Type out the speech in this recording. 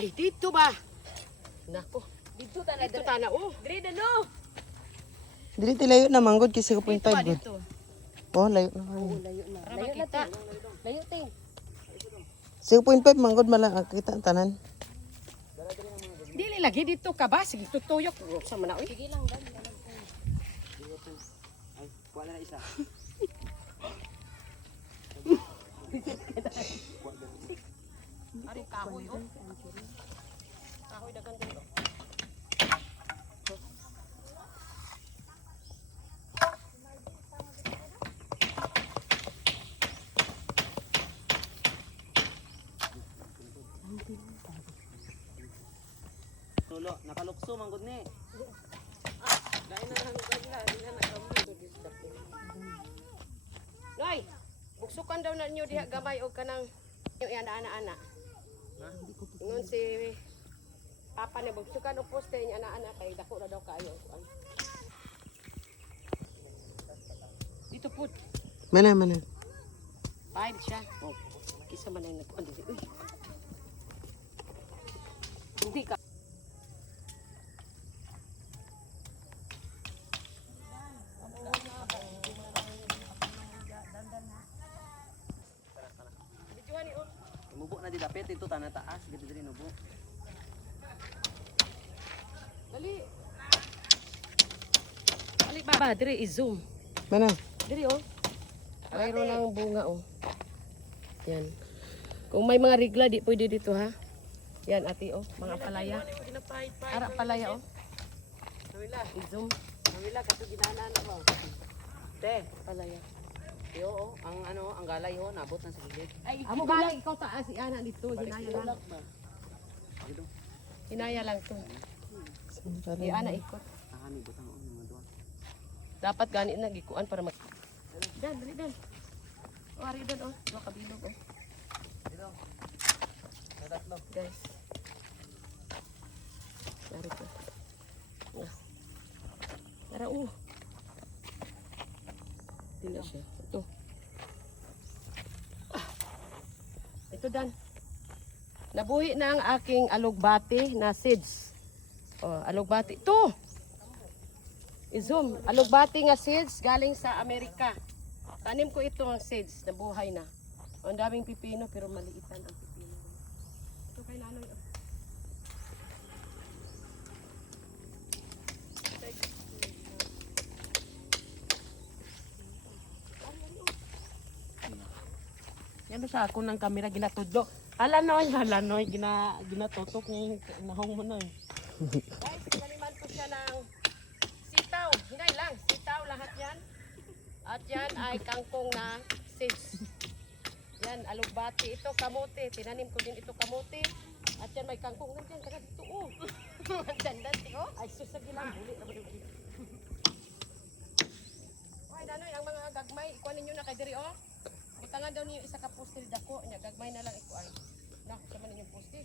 Ay, dito ba? Nako. Dito tana. Dito tana, oh. Dre dano. Dili ti layo na manggod kasi 0.5 Dito ba, good. dito? Oh, layo na. Layo na. Para Layo na makita. to. Layo ting. 0.5 manggod mala kita ang tanan. Dili lagi dito ka ba? Sige, tutuyok. Sa mana, oy. Sige lang dan. Ay, kuha na isa. Ari kahoy, oh. Kahoy dagan dito. Tulo, nakalukso manggod ni. Dahil na lang kanila, hindi na nakamulo. Noy, buksukan daw na niyo diha gamay o kanang yung ana-ana. Ingon si Papa ni buksukan o poste niya ana-ana kay dako na daw kaayo. Dito pud. Mana mana. 5 siya. Oh, kisa man ay nagkuan dito. Uy. Hindi ka. Videohan ni oh. Mubo na di dapit ito tana taas gitu diri nubo. Dali. Dali ba? Ba, dire i-zoom. Mana? Diri oh. Mayroon ng bunga oh. Yan. Kung may mga rigla di pwede dito ha. Yan ati oh, mga palaya. Ara palaya oh. Nawila, I-zoom nawila kato ginana na mo. Te, palaya. yo ang ano, ang galay ho nabot na sa gilid. Ay, amo ba ikaw taas si ana dito, hinaya lang. Dito. Hinaya lang to. Di ana ikot. Tahani butang on mo doon. Dapat gani na gikuan para mag Dan, dali dan. Oh, ari dan oh, dua kabilog oh. Dito. Sa tatlo. Guys. Dari ko. Tara oh. Dili siya. Ito. Ito dan. Nabuhi na ang aking alugbati na seeds. Oh, alugbati. Ito. I-zoom. Alugbati nga seeds galing sa Amerika. Tanim ko ito ang seeds. Nabuhay na. Ang daming pipino pero maliitan ang pipino. Ito kay Nanoy. Oh. Yan sa ako ng kamera ginatudlo. Halanoy, ginatutok niya yung nahong mo na eh. Guys, pinaliman ko siya ng sitaw. Hinay lang. Sitaw lahat yan. At yan ay kangkong na seeds. Yan, alugbati. Ito kamote. Tinanim ko din ito kamote. At yan may kangkong. Nandiyan, taga dito. Oh. Nandiyan, oh. Ay, susagilan. Huli na ba dito? Okay, Nanoy, ang mga gagmay, ikuha ninyo na kay Diri, oh. Butangan daw niyo isa ka poste dako. Gagmay na lang ikuha. Nak, sama ninyong poste.